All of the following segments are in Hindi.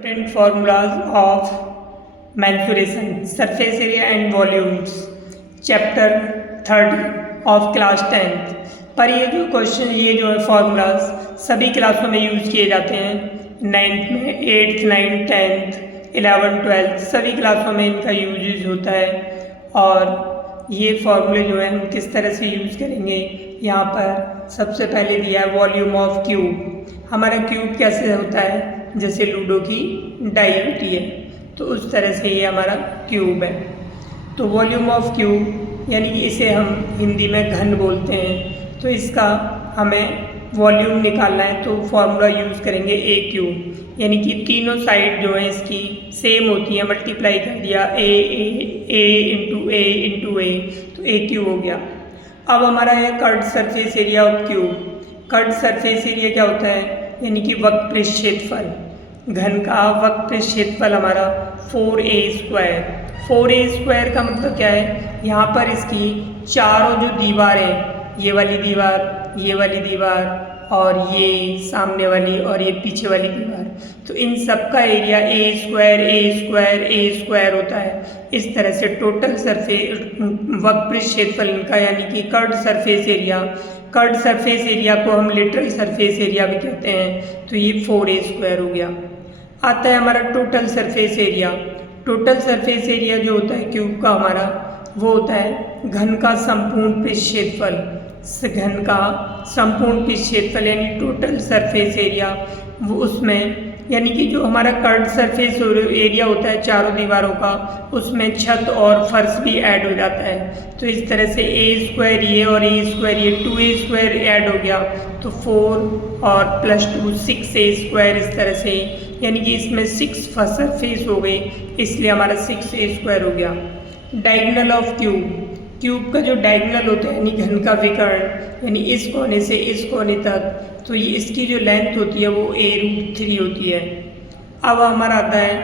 Important formulas of mensuration, surface area and volumes, chapter 30 of class 10th। पर ये जो क्वेश्चन ये जो है फार्मूलाज सभी क्लासों में यूज़ किए जाते हैं, 9th में, 8th 9th 10th 11th 12th सभी क्लासों में इनका यूज होता है। और ये फार्मूले जो है हम किस तरह से यूज़ करेंगे, यहाँ पर सबसे पहले दिया है वॉल्यूम ऑफ क्यूब। हमारा क्यूब कैसे होता है, जैसे लूडो की डाई होती है, तो उस तरह से ये हमारा क्यूब है। तो वॉल्यूम ऑफ क्यूब यानी कि इसे हम हिंदी में घन बोलते हैं। तो इसका हमें वॉल्यूम निकालना है तो फॉर्मूला यूज़ करेंगे ए क्यूब, यानी कि तीनों साइड जो है इसकी सेम होती है, मल्टीप्लाई कर दिया ए इंटू ए तो ए क्यूब हो गया। अब हमारा है curved surface area of cube. Curved surface area क्या होता है, यानी कि वक्र क्षेत्रफल। घन का वक्र क्षेत्रफल हमारा 4a²। 4a² का मतलब क्या है, यहाँ पर इसकी चारों जो दीवारें, ये वाली दीवार और ये सामने वाली और ये पीछे वाली दीवार, तो इन सब का एरिया a² होता है। इस तरह से टोटल सरफेस वक्र क्षेत्रफल इनका, यानी कि कर्व्ड सरफेस एरिया को हम लिटरल सरफेस एरिया भी कहते हैं। तो ये 4a² हो गया। आता है हमारा total surface area. Total surface area जो होता है क्यूब का हमारा, वो होता है घन का संपूर्ण पृष्ठ क्षेत्रफल। घन का संपूर्ण पृष्ठ क्षेत्रफल यानी टोटल सरफेस एरिया, वो उसमें यानी कि जो हमारा कर्व्ड सरफेस एरिया होता है चारों दीवारों का, उसमें छत और फर्श भी ऐड हो जाता है। तो इस तरह से a² ये और a² ये 2a² ऐड हो गया, तो 4 और +2 6a² इस तरह से, यानी कि इसमें 6 सरफेस हो गई, इसलिए हमारा 6a² हो गया। डायगोनल ऑफ क्यूब का जो डायगोनल होता है यानी घन का विकर्ण, यानी इस कोने से इस कोने तक, तो ये इसकी जो लेंथ होती है वो a√3 होती है। अब हमारा आता है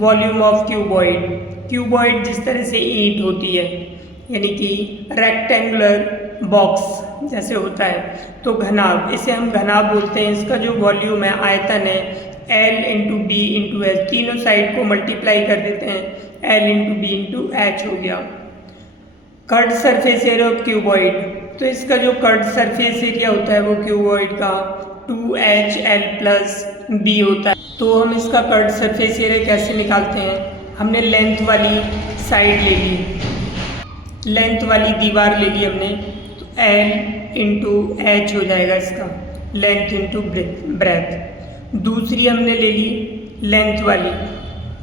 वॉल्यूम ऑफ क्यूबॉइड जिस तरह से ईंट होती है, यानी कि रेक्टेंगुलर बॉक्स जैसे होता है, तो घनाभ, इसे हम घनाभ बोलते हैं। इसका जो वॉल्यूम है, आयतन है, L × B × H, तीनों साइड को मल्टीप्लाई कर देते हैं, L × B × H हो गया। Curved surface area of cuboid, तो इसका जो कर्व्ड सरफेस एरिया होता है वो क्यूबॉइड का 2HL + B होता है। तो हम इसका कर्व्ड सरफेस एरिया कैसे निकालते हैं, हमने लेंथ वाली साइड ले ली, लेंथ वाली दीवार ले ली हमने, तो L × H हो जाएगा इसका, लेंथ × ब्रेथ। दूसरी हमने ले ली लेंथ वाली,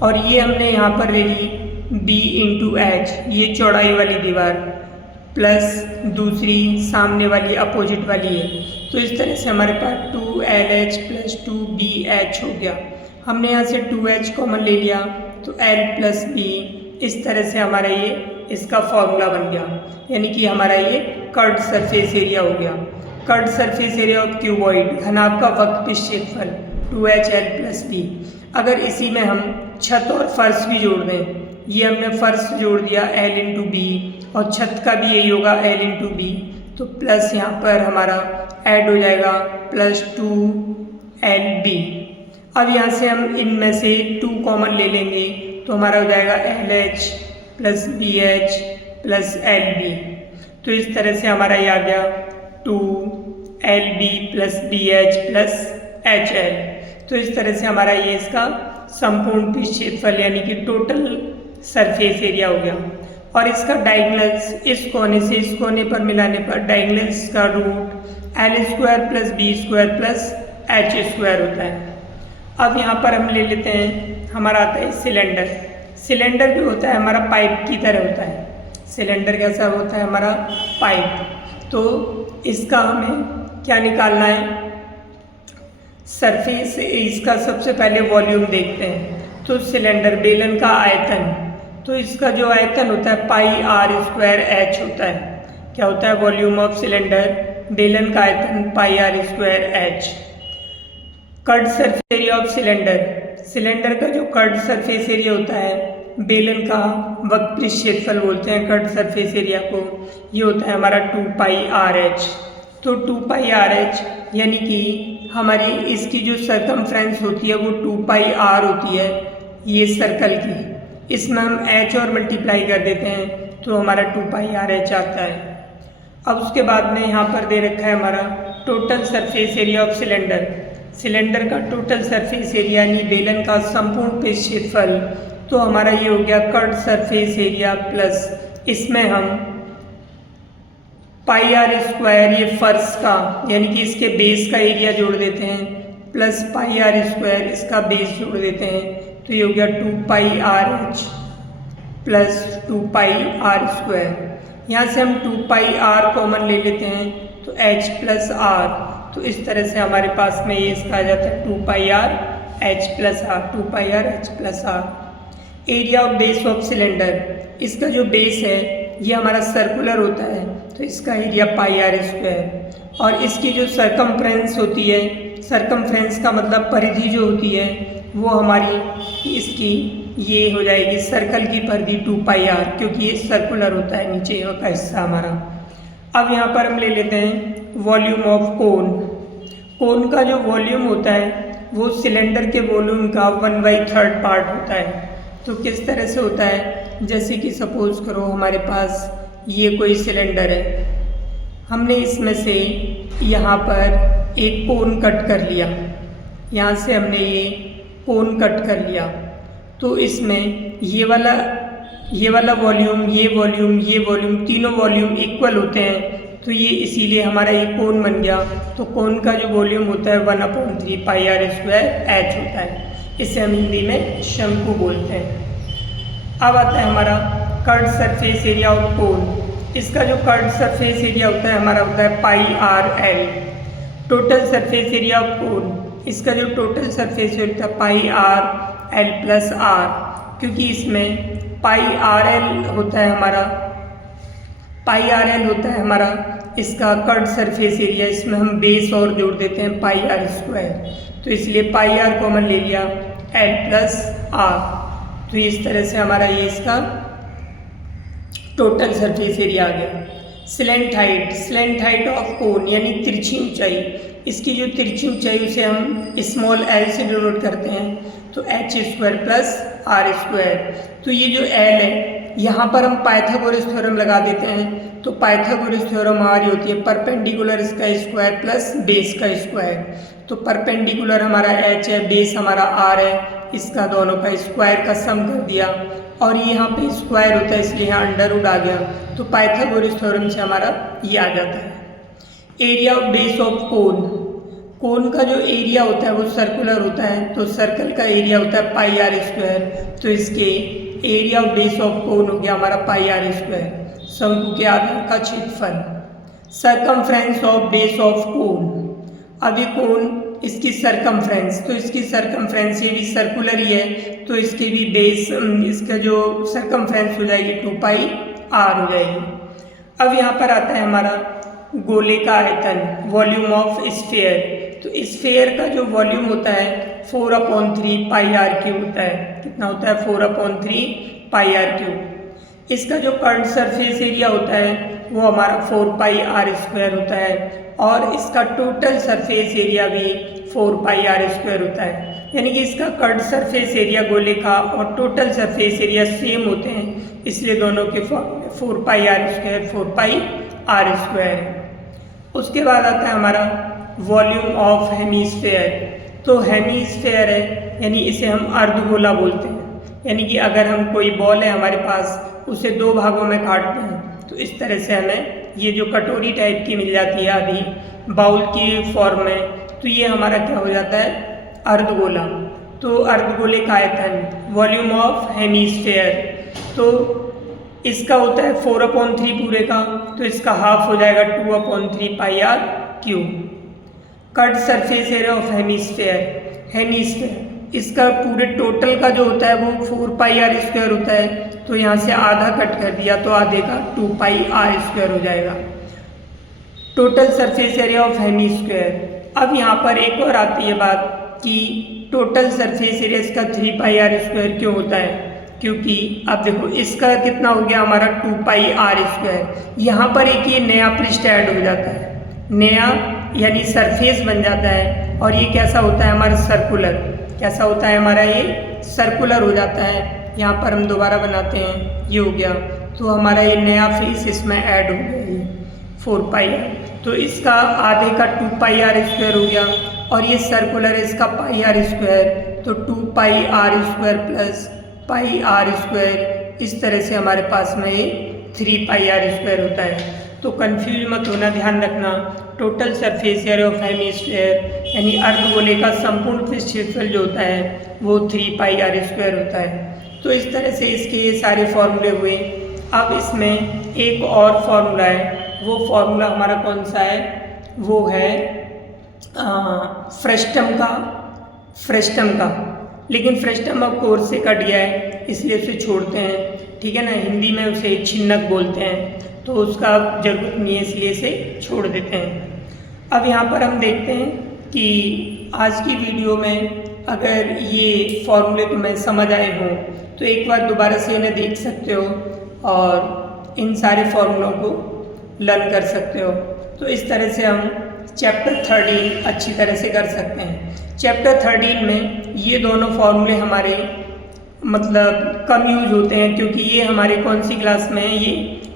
और ये हमने यहाँ पर ले ली B × H, ये चौड़ाई वाली दीवार, प्लस दूसरी सामने वाली अपोजिट वाली है। तो इस तरह से हमारे पास 2LH + 2BH हो गया। हमने यहाँ से 2H कॉमन ले लिया, तो L + B, इस तरह से हमारा ये इसका फॉर्मूला बन गया, यानी कि हमारा ये कर्व्ड सरफेस एरिया हो गया। Curved surface area of cuboid, घनाभ का वक्र क्षेत्रफल 2HL + B। अगर इसी में हम छत और फर्श भी जोड़ दें, ये हमने फर्श जोड़ दिया L × B, और छत का भी यही होगा L × B, तो प्लस यहाँ पर हमारा ऐड हो जाएगा +2LB। अब यहाँ से हम इनमें से 2 कॉमन ले लेंगे, तो हमारा हो जाएगा LH + BH + LB। तो इस तरह से हमारा ये आ गया 2LB + BH + HL। तो इस तरह से हमारा ये इसका संपूर्ण पृष्ठ क्षेत्रफल यानी कि टोटल सरफेस एरिया हो गया। और इसका डायगोनल्स, इस कोने से इस कोने पर मिलाने पर डायगोनल्स का रूट L² + B² + H² होता है। अब यहाँ पर हम ले लेते हैं, हमारा आता है सिलेंडर। सिलेंडर भी होता है हमारा पाइप की तरह होता है। सिलेंडर कैसा होता है, हमारा पाइप। तो इसका हमें क्या निकालना है, सरफेस, इसका सबसे पहले वॉल्यूम देखते हैं। तो सिलेंडर, बेलन का आयतन, तो इसका जो आयतन होता है πr² होता है। क्या होता है, वॉल्यूम ऑफ सिलेंडर, बेलन का आयतन πr²H। Curved surface area of cylinder का जो कर्व्ड सरफेस एरिया होता है, बेलन का वक्र क्षेत्रफल बोलते हैं कर्व्ड सरफेस एरिया को, ये होता है हमारा 2πRH। तो 2πRH यानी कि हमारी इसकी जो सरकमफ्रेंस होती है वो 2 पाई आर होती है ये सर्कल की। इसमें हम एच और मल्टीप्लाई कर देते हैं तो हमारा 2 पाई आर एच आता है। अब उसके बाद में यहाँ पर दे रखा है हमारा total surface area of cylinder. Cylinder का टोटल सरफेस एरिया यानी बेलन का संपूर्ण पृष्ठ क्षेत्रफल, तो हमारा ये हो गया कर्व सरफेस एरिया प्लस इसमें हम पाई आर स्क्वायर ये फर्श का यानी कि इसके बेस का एरिया जोड़ देते हैं प्लस पाई आर स्क्वायर इसका बेस जोड़ देते हैं, तो ये हो गया 2 pi r h plus 2 pi r square. यहाँ से हम 2 पाई आर कॉमन ले लेते हैं तो एच प्लस आर, तो इस तरह से हमारे पास में ये इसका आ जाता है 2 pi r h plus r, 2 pi r h plus r. Area of base of cylinder, इसका जो बेस है ये हमारा सर्कुलर होता है तो इसका एरिया पाई आर स्क्वायर, और इसकी जो सरकमफ्रेंस होती है, सरकमफ्रेंस का मतलब परिधि जो होती है वो हमारी इसकी ये हो जाएगी सर्कल की परिधि 2 पाई आर, क्योंकि ये सर्कुलर होता है नीचे का हिस्सा हमारा। अब यहाँ पर हम ले लेते हैं वॉल्यूम ऑफ कोन। कोन का जो वॉल्यूम होता है वो सिलेंडर के वॉल्यूम का 1/3 पार्ट होता है। तो किस तरह से होता है, जैसे कि सपोज करो हमारे पास ये कोई सिलेंडर है, हमने इसमें से यहाँ पर एक कोन कट कर लिया, यहाँ से हमने ये कोन कट कर लिया, तो इसमें ये वाला वॉल्यूम, ये वॉल्यूम तीनों वॉल्यूम इक्वल होते हैं, तो ये इसीलिए हमारा ये कोन बन गया। तो कोन का जो वॉल्यूम होता है 1/3 पाई आर स्क्वायर एच होता है, इसे हम हिंदी में शंकु बोलते हैं। अब आता है हमारा curved surface area of cone. इसका जो कर्व्ड सरफेस एरिया होता है हमारा होता है pi r l. Total surface area of cone, इसका जो टोटल सरफेस एरिया होता है pi r l plus r, क्योंकि इसमें पाई आर एल होता है हमारा इसका कर्व्ड सरफेस एरिया, इसमें हम बेस और जोड़ देते हैं पाई आर स्क्वायर, तो इसलिए पाई आर कॉमन ले लिया एल प्लस आर, तो इस तरह से हमारा ये इसका टोटल सरफेस एरिया आ गया। स्लेंट हाइट ऑफ कोन यानी तिरछी ऊंचाई, इसकी जो तिरछी ऊंचाई उसे हम स्मॉल एल से डिनोट करते हैं, तो H square plus R square. तो ये जो एल है यहाँ पर हम पाइथागोरस थ्योरम लगा देते हैं, तो पाइथागोरस थ्योरम हमारी होती है परपेंडिकुलर इसका स्क्वायर प्लस बेस का स्क्वायर। तो परपेंडिकुलर हमारा एच है, बेस हमारा आर है, इसका दोनों का स्क्वायर का सम कर दिया, और ये यहाँ पे स्क्वायर होता है इसलिए यहाँ अंडर रूट आ गया, तो पाइथागोरस थ्योरम से हमारा ये आ जाता है। Area of base of cone का जो एरिया होता है वो सर्कुलर होता है, तो सर्कल का एरिया होता है पाई आर स्क्वायर, तो इसके area of base of cone हो गया हमारा पाई आर स्क्वायर, शंकु के आधार का क्षेत्रफल। Circumference of base of cone, अब ये कोन इसकी सरकमफ्रेंस, तो इसकी सरकमफ्रेंस ये भी सर्कुलर ही है, तो इसकी भी बेस इसका जो सरकमफ्रेंस हो जाएगी 2 पाई आर हो जाएगी। अब यहाँ पर आता है हमारा गोले का आयतन, वॉल्यूम ऑफ स्फीयर। तो स्फीयर का जो वॉल्यूम होता है 4/3 पाई आर क्यूब होता है। कितना होता है? 4/3 पाई आर क्यूब। इसका जो कर्व्ड सरफेस एरिया होता है वो हमारा 4 पाई आर स्क्वायर होता है, और इसका टोटल सरफेस एरिया भी 4 पाई आर स्क्वायर होता है। यानी कि इसका कर्व्ड सरफेस एरिया गोले का और टोटल सरफेस एरिया सेम होते हैं, इसलिए दोनों के फॉर्म में 4 pi r square 4 pi r square है। उसके बाद आता है हमारा वॉल्यूम ऑफ हेमीस्फेयर। तो हेमीस्फेयर है यानी इसे हम अर्धगोला बोलते हैं, यानी कि अगर हम कोई बॉल है हमारे पास उसे 2 भागों में काटते हैं तो इस तरह से हमें ये जो कटोरी टाइप की मिल जाती है अभी बाउल की फॉर्म में, तो ये हमारा क्या हो जाता है? अर्धगोला। तो अर्धगोले का आयतन वॉल्यूम ऑफ हेमीस्फेयर, तो इसका होता है 4/3 पूरे का, तो इसका हाफ हो जाएगा 2/3 pi r cube. Curved surface area of hemisphere इसका पूरे टोटल का जो होता है वो 4 पाई आर स्क्वायर होता है, तो यहाँ से आधा कट कर दिया तो आधे का 2 पाई आर स्क्वायर हो जाएगा। Total surface area of hemisphere. अब यहाँ पर एक और आती है बात कि टोटल सरफेस एरिया इसका 3 पाई आर स्क्वायर क्यों होता है? क्योंकि अब देखो इसका कितना हो गया हमारा 2 पाई आर स्क्वायर, यहाँ पर एक ये नया पृष्ठ ऐड हो जाता है, नया यानी सरफेस बन जाता है और ये कैसा होता है हमारा सर्कुलर, कैसा होता है हमारा ये सर्कुलर हो जाता है। यहाँ पर हम दोबारा बनाते हैं, ये हो गया, तो हमारा ये नया फेस इसमें ऐड हो गया, ये 4 पाई आर, तो इसका आधे का 2 पाई आर स्क्वायर हो गया और ये सर्कुलर इसका पाई आर स्क्वायर, तो 2 pi r square plus pi r square, इस तरह से हमारे पास में ये 3 पाई आर स्क्वायर होता है। तो कंफ्यूज मत होना, ध्यान रखना, total surface area of hemisphere यानी अर्धगोले का संपूर्ण पृष्ठ क्षेत्रफल जो होता है वो 3 पाई आर स्क्वायर होता है। तो इस तरह से इसके ये सारे फॉर्मूले हुए। अब इसमें एक और फॉर्मूला है, वो फॉर्मूला हमारा कौन सा है, वो है फ्रेस्टम का, लेकिन फ्रेस्टम अब कोर्स से कट गया है इसलिए उसे छोड़ते हैं, ठीक है ना। हिंदी में उसे छिन्नक बोलते हैं, तो उसका जरूरत नहीं है इसलिए इसे छोड़ देते हैं। अब यहाँ पर हम देखते हैं कि आज की वीडियो में अगर ये फॉर्मूले तुम्हें समझ आए हों तो एक बार दोबारा से इन्हें देख सकते हो और इन सारे फॉर्मूलों को लर्न कर सकते हो। तो इस तरह से हम चैप्टर 13 अच्छी तरह से कर सकते हैं। चैप्टर 13 में ये दोनों फॉर्मूले हमारे मतलब कम यूज होते हैं क्योंकि ये हमारे कौन सी क्लास में है, ये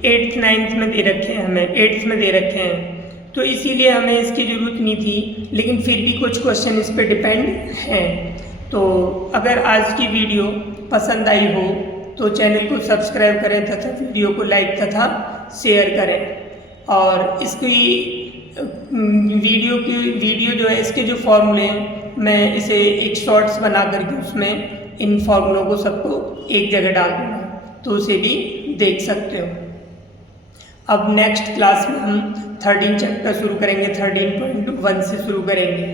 8th 9th में दे रखे हैं, हमें 8th में दे रखे हैं, तो इसीलिए हमें इसकी ज़रूरत नहीं थी, लेकिन फिर भी कुछ क्वेश्चन इस पे डिपेंड हैं। तो अगर आज की वीडियो पसंद आई हो तो चैनल को सब्सक्राइब करें तथा वीडियो को लाइक तथा शेयर करें। और इसकी वीडियो जो है, इसके जो फॉर्मूले हैं, मैं इसे एक शॉर्ट्स बना करके उसमें इन फॉर्मूलों को सबको एक जगह डाल दूँगा, तो उसे भी देख सकते हो। अब नेक्स्ट क्लास में हम 13 चैप्टर शुरू करेंगे, 13.1 से शुरू करेंगे।